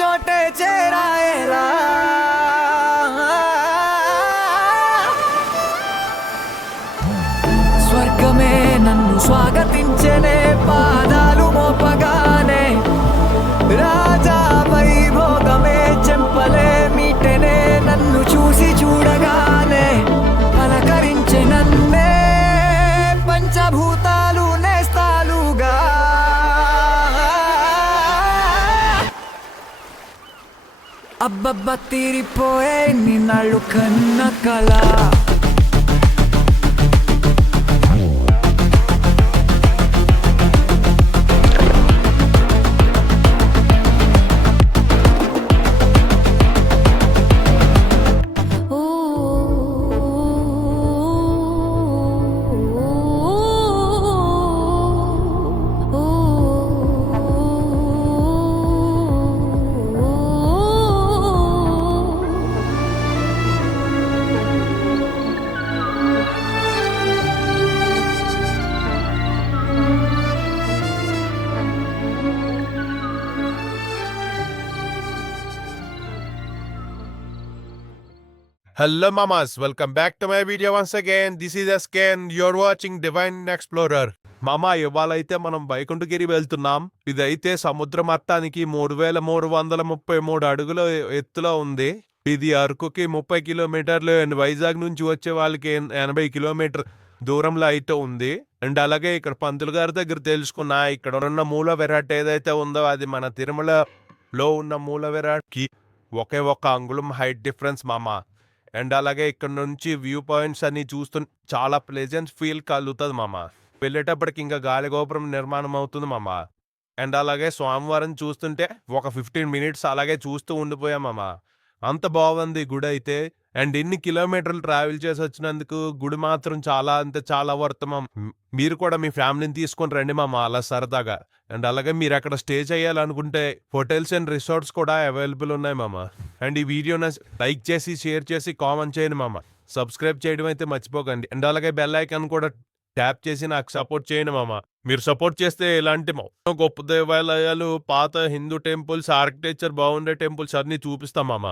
చోటే చేరాయేలా స్వర్గమే నన్ను స్వాగతించనే పాదాలు మోపగానే రాజా వైభోగమే చెంపలే మీటనే నన్ను చూసి చూడగానే పలకరించే నన్నే పంచభూతాలు నేస్తాలుగా అబ్బబ్బ తీరిపోయే నిన్నాళ్ళు కన్న కళ Hello mamas, welcome back to my video once again. This is SKN. You're watching Divine Explorer. మామా ఇవాళ అయితే మనం వైకుంఠగిరి వెళ్తున్నాం. ఇదైతే సముద్ర మట్టానికి 3333 అడుగుల ఎత్తులో ఉంది. ఇది అరకుకి 30 కిలోమీటర్లు అండ్ వైజాగ్ నుంచి వచ్చే వాళ్ళకి 80 కిలోమీటర్ దూరంలో అయితే ఉంది. అండ్ అలాగే ఇక్కడ పంతులు గారి దగ్గర తెలుసుకున్నా ఇక్కడ ఉన్న మూల విరాట్ ఏదైతే ఉందో అది మన తిరుమలలో ఉన్న మూల విరాట్కి ఒకే ఒక అంగుళం హైట్ డిఫరెన్స్ మామా. అండ్ అలాగే ఇక్కడ నుంచి వ్యూ పాయింట్స్ అన్ని చూస్తూ చాలా ప్లెజెంట్ ఫీల్ కలుగుతుంది మామ. వెళ్ళేటప్పటికి ఇంకా గాలి గోపురం నిర్మాణం అవుతుంది మామ. అండ్ అలాగే స్వామివారిని చూస్తుంటే ఒక 15 మినిట్స్ అలాగే చూస్తూ ఉండిపోయాం మామ. అంత బాగుంది గుడి అయితే. అండ్ ఇన్ని కిలోమీటర్లు ట్రావెల్ చేసి వచ్చినందుకు గుడి మాత్రం చాలా అంటే చాలా వర్త్ మామ. మీరు కూడా మీ ఫ్యామిలీని తీసుకొని రండి మామ అలా సరదాగా. అండ్ అలాగే మీరు అక్కడ స్టే చేయాలనుకుంటే హోటల్స్ అండ్ రిసార్ట్స్ కూడా అవైలబుల్ ఉన్నాయి మామ. అండ్ ఈ వీడియోని లైక్ చేసి షేర్ చేసి కామెంట్ చేయండి మామ. సబ్స్క్రైబ్ చేయడం అయితే మర్చిపోకండి. అండ్ అలాగే బెల్ ఐకాన్ కూడా ట్యాప్ చేసి నాకు సపోర్ట్ చేయండి మామ. మీరు సపోర్ట్ చేస్తే ఇలాంటి గొప్ప దేవాలయాలు, పాత హిందూ టెంపుల్స్, ఆర్కిటెక్చర్ బాగుండే టెంపుల్స్ అన్ని చూపిస్తాం మామ.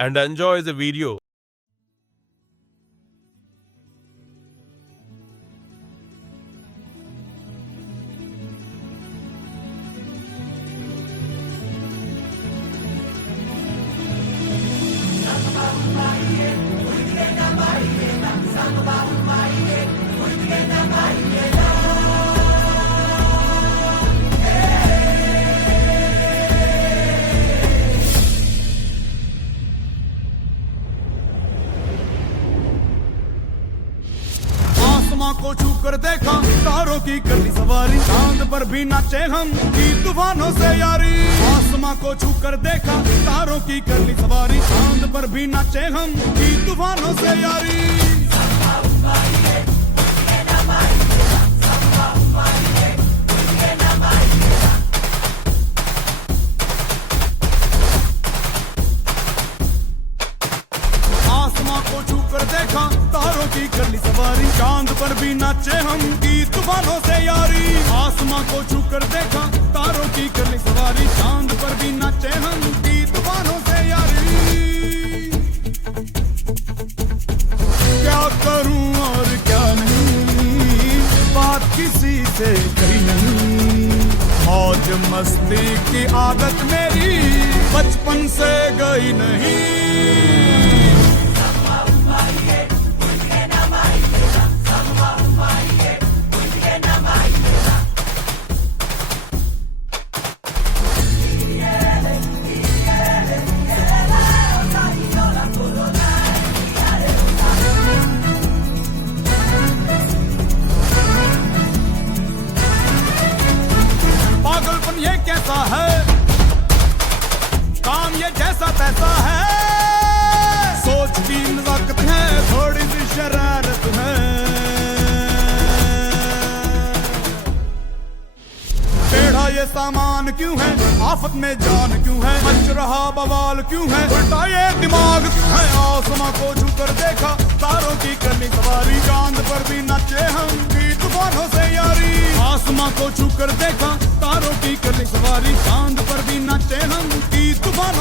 And enjoy the video. को छू कर देखा तारों की करनी सवारी, चांद पर भी नाचे हम की तूफानों से यारी। आसमां को छू कर देखा तारों की करनी सवारी, चांद पर भी नाचे हम की तूफानों से यारी। आसमां को छू कर देखा तारों की करनी सवारी, चांद पर भी नाचे हम की तूफानों से यारी। आसमां को छू कर देखा तारों की करनी सवारी, चांद पर भी नाचे हम की तूफानों से यारी। क्या करूं और क्या नहीं, बात किसी से कही नहीं। मौज मस्ती की आदत मेरी बचपन से गई नहीं। ये कैसा है काम, ये जैसा तैसा है, सोच की नजाकत है, थोड़ी सी शरारत है। टेढ़ा ये सामान क्यों है, आफत में जान क्यों है, मच रहा बवाल क्यों है, उल्टा ये दिमाग क्यों है। आसमां को छू कर देखा तारों की करनी सवारी, चांद पर भी नाचे हम की तूफानों से यारी। आसमां को छू कर देखा तारों की करनी सवारी, चांद पर भी नाचे हम की तूफानों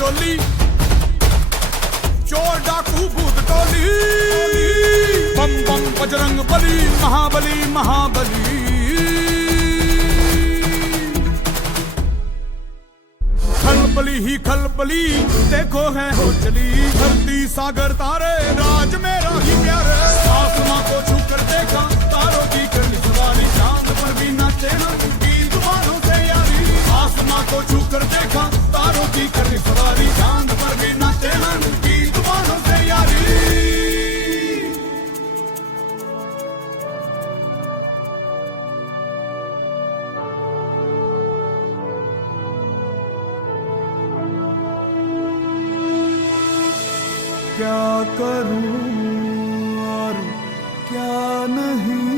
चोली चोर डाकू भूत टोली बम बम बजरंग बली महाबली महाबली खलबली ही खलबली देखो है हो चली धरती सागर तारे राज मेरा ही प्यारे आसमां को छू कर देखा तारों की करनी सवारी चांद पर भी नाचे हम की तूफानों से यारी आसमां को छू कर देखा तारों की करनी सवारी चांद पर भी नाचे हम की तूफानों से यारी क्या करूं और क्या नहीं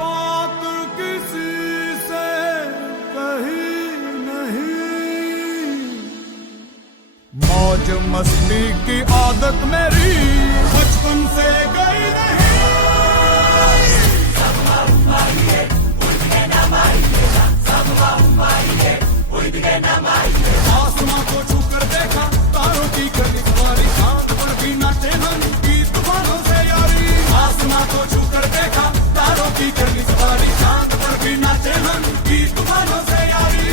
बात किसी से कही नहीं मौज मस्ती की आदत मेरी बचपन से गई नहीं आसमां को छू कर देखा तारों की करनी सवारी चांद पर भी नाचे हम की तूफानों से यारी आसमां को छू कर देखा तारों की करनी सवारी चांद पर भी नाचे हम की तूफानों से यारी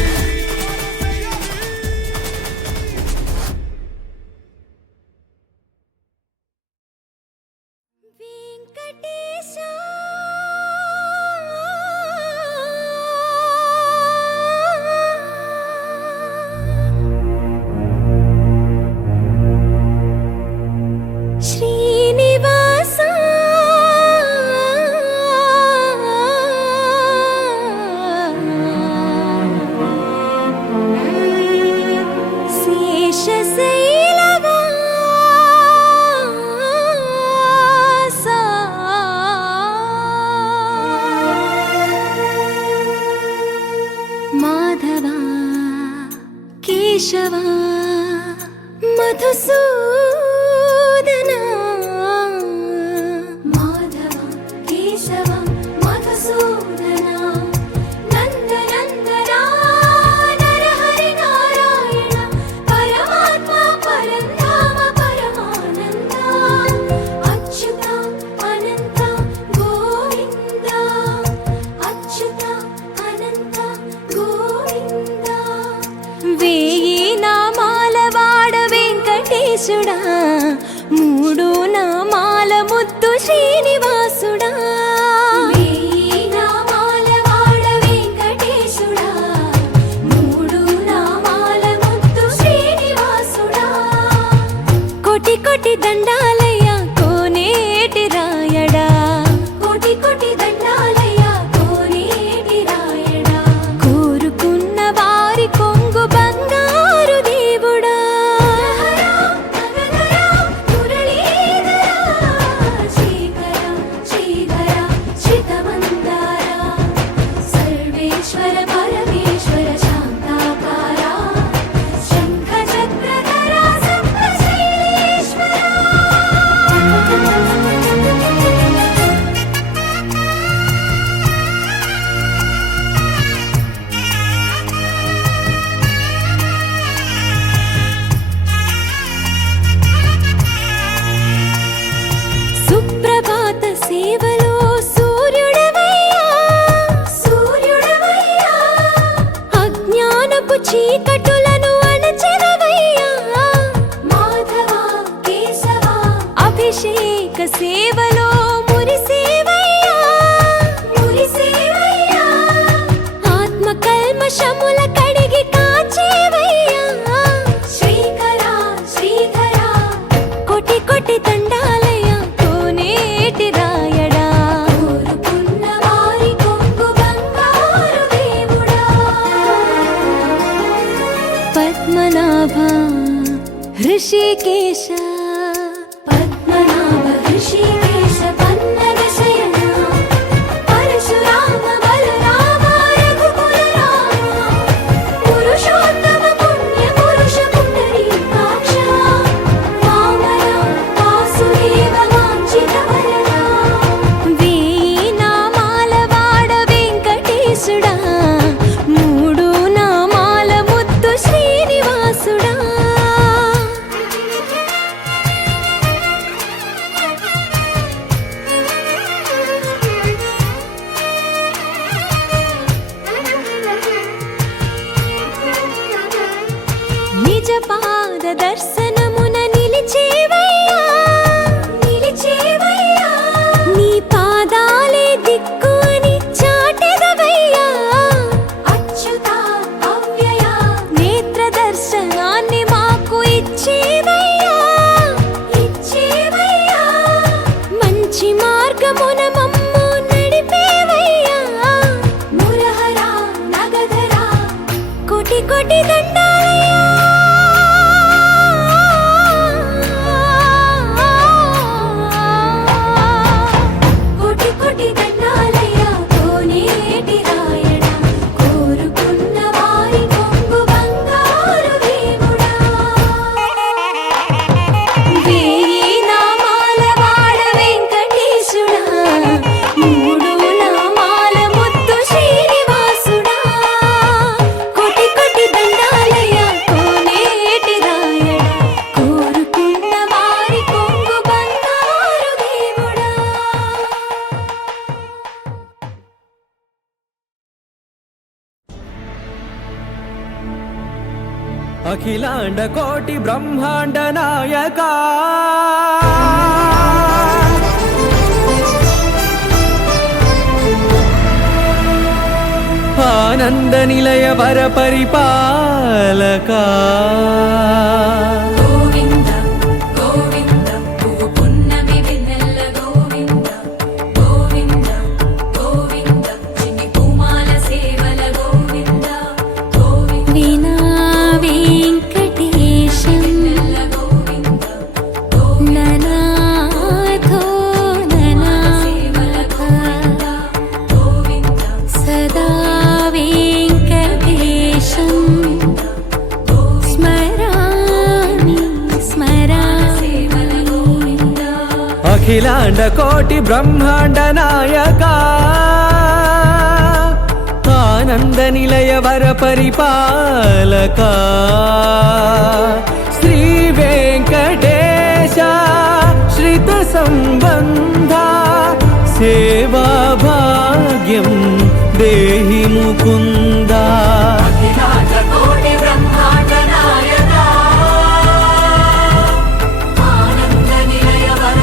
కేశవా మధుసూదనా మాధవ కేశవ మధుసూదనా నందనందనా నరహరి నారాయణ పరమాత్మ పరంధామ పరమానంద అచ్యుత అనంత గోవింద అచ్యుత అనంత గోవింద వేయి నామాల వాడ వెంకటేశుడా మూడు నామాల ముద్దు శ్రీనివాసుడా వేయి నామాల వాడ వెంకటేశుడా మూడు నామాల ముద్దు శ్రీనివాసుడా కోటి కోటి దండాలయ్య కోనేటి రాయడా కోటి కోటి దండాలయ్య కోనేటి రాయడా కోరుకున్న వారి కొంగు బంగారు దేవుడా శ్రీకర శ్రీధర శ్రితమందార సర్వేశ్వర పరమేశ్వర శాంతాకార శంఖ చక్రధర సప్తశైలేశ్వర సుప్రభాత సేవలో సూర్యుడవయ్యా సూర్యుడవయ్యా అజ్ఞానపు చీకటులను అణచెదవయ్యా మాధవ కేశవ అభిషేక సేవలో మురిసేవయ్యా మురిసేవయ్యా ఆత్మ కల్మషముల కడిగి కాచేవయ్యా శ్రీకర శ్రీధర కోటి కోటి దండాలయ కోనేటి రాయడా కోరుకున్న వారి కొంగు బంగారు దేవుడా పద్మనాభ హృషికేశ పద్మనాభ హృషికేశ పన్నగ శయన పరశురామ బలరామ రఘుకుల రామ పురుషోత్తమ పుణ్య పురుష పుండరీకాక్ష వామన వాసుదేవ వాంఛిత వరద వేయి నామాల వాడ వెంకటేశుడా మూడు నామాల ముద్దు శ్రీనివాసుడా పాద దర్శనమున నిలిచేవయ్యా నిలిచేవయ్యా నీ పాదాలే దిక్కు అని చాటెదవయ్యా అచ్యుత అవ్యయ నేత్ర దర్శనాన్ని మాకు ఇచ్చేవయ్యా ఇచ్చేవయ్యా మంచి మార్గమున మమ్ము నడిపేవయ్యా మురహర నగధర కోటి కోటి దండాలయ్యా కోటి కోటి దండాలయ్యా కోనేటి రాయడా కోరుకున్న వారి కొంగు బంగారు దేవుడా వేయి నామాల వాడ వెంకటేశుడా మూడు నామాల ముద్దు శ్రీనివాసుడా కోటి కోటి దండాలయ్యా కోనేటి రాయడా కోరుకున్న వారి కొంగు బంగారు దేవుడా అఖిలాండ కోటి బ్రహ్మాండ నాయక ఆనంద నిలయ వర పరిపాలక గోవింద గోవింద పువ్వు పున్నమి వెన్నెల గోవింద గోవింద గోవింద చిన్ని పూమాల సేవల గోవింద గోవింద వీణా వెంకటేశం వెన్నెల గోవింద ననాథో ననా సేవల గోవింద గోవింద సదా వెంకటేశం స్మరామి స్మరామి అఖిలాండ కోటి బ్రహ్మాండ నాయక ఆనంద నిలయ వర పరిపాలక శ్రీ వెంకటేశ శ్రిత సంబంధ సేవా భాగ్యం దేహి ముకుంద కోటి బ్రహ్మాండ నాయక ఆనంద నిలయ వర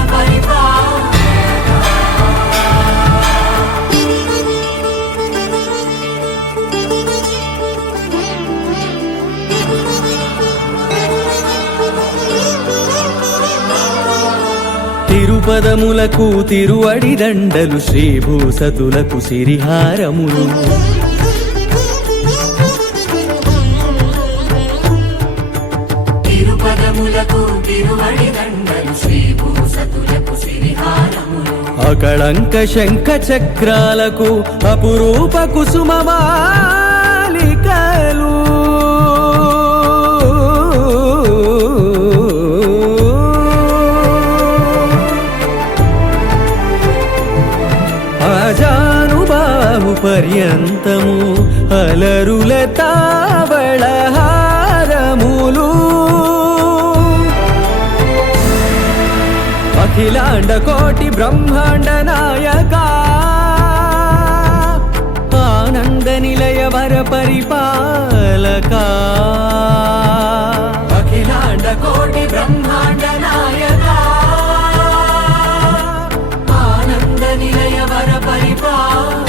తిరుపదములకు తిరువడి దండలు శ్రీభూసతులకు సిరిహారములు తిరుపదములకు తిరువడి దండలు శ్రీభూసతులకు సిరిహారములు అకళంక శంఖ చక్రాలకు అపురూప కుసుమమాలికలు అజానుబాహు పర్యంతము అలరుల తావళహారములు అఖిలాండ కోటి బ్రహ్మాండ నాయక ఆనంద నిలయ వర పరిపాలక అఖిలాండ కోటి బ్రహ్మాండ నాయక ఆనంద నిలయ వర పరిపాలక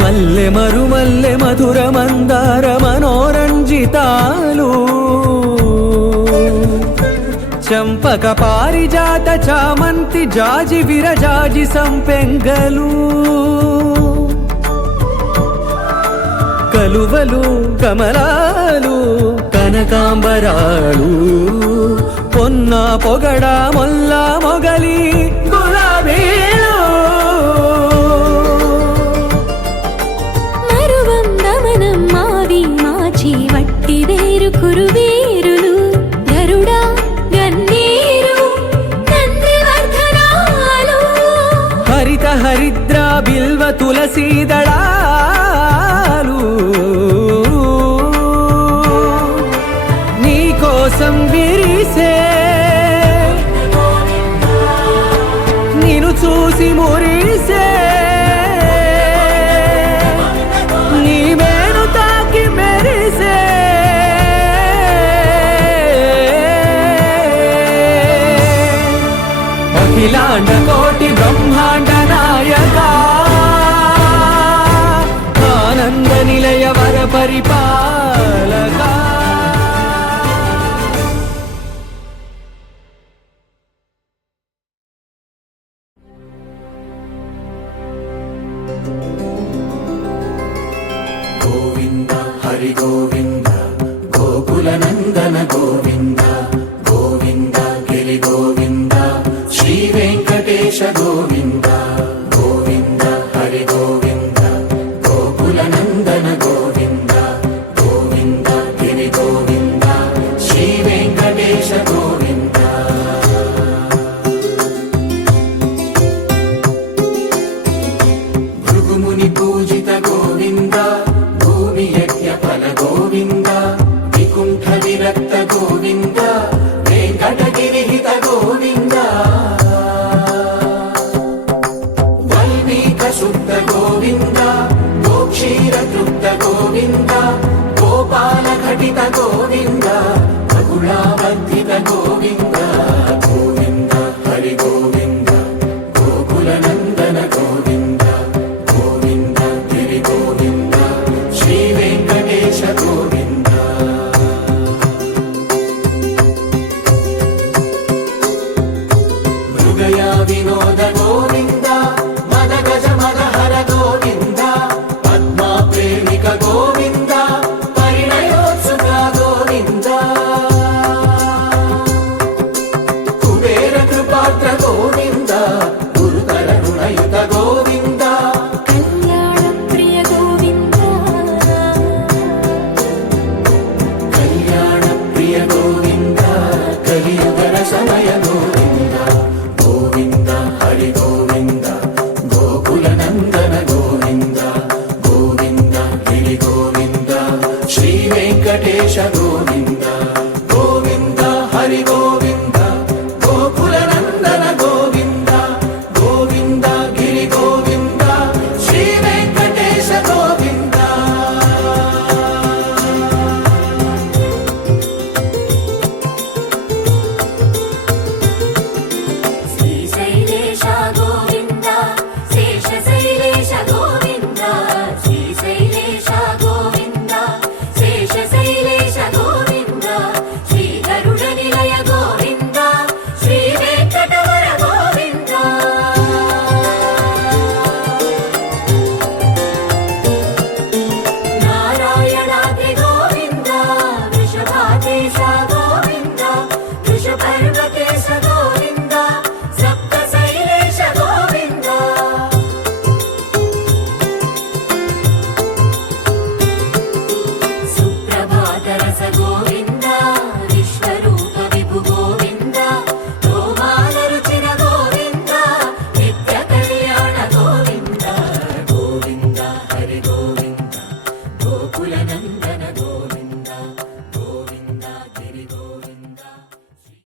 మల్లె మరుమల్లె మధుర మందార మనోరంజితాలు చంపక పారిజాత చామంతి జాజి విరజాజి సంపెంగలు కలువలు కమలాలు కనకాంబరాలు పొన్న పొగడ మొల్ల మొగలి గులాబీలు మరువందమనం మావి మాచి వట్టి వేరు కురువేరులు గరుడా గన్నేరు నందివర్ధనాలు హరిత హరిద్ర బిల్వ తులసీదళాలు నీ కోసం విరిసే చూసి మురిసే నీ మేను తాకి మెరిసే అఖిలాండ కోటి బ్రహ్మాండ నాయక ఆనంద నిలయ వర పరిపాలక గోవింద హరి గోవింద గోకుల నందన గోవింద గోవింద గిరి గోవింద శ్రీ వెంకటేశ గోవింద గోవింద హరి గోవింద గోకుల నందన గోవింద గోవింద గిరి గోవింద శ్రీ వెంకటేశ గోవింద భృగుముని పూజిత గోవింద భూమి యజ్ఞ ఫల గోవింద వికుంఠ విరక్త గోవింద వెంకటగిరిహిత గోవింద వల్మీక శుద్ధ గోవింద గోక్షీర తృప్త గోవింద గోపాల ఘటిత గోవింద బహుళావర్ధిత గోవింద గోవింద హరి గోవింద గోకుల నందన గోవింద గోవింద గిరి గోవింద శ్రీ వెంకటేశ గోవింద మృగయా వినోద గోవింద మద గజ మద హర గోవింద పద్మా ప్రేమిక గోవింద పరిణయోత్సుక గోవింద కుబేర కృపాత్ర గోవింద గురుతర రుణయుత గోవింద కళ్యాణ ప్రియ గోవింద కళ్యాణ ప్రియ గోవింద కలియుగర సమయ గోవింద గోవింద హరి గోవింద గోకుల నందన గోవింద గోవింద గిరి గోవింద శ్రీ వెంకటేశ గోవింద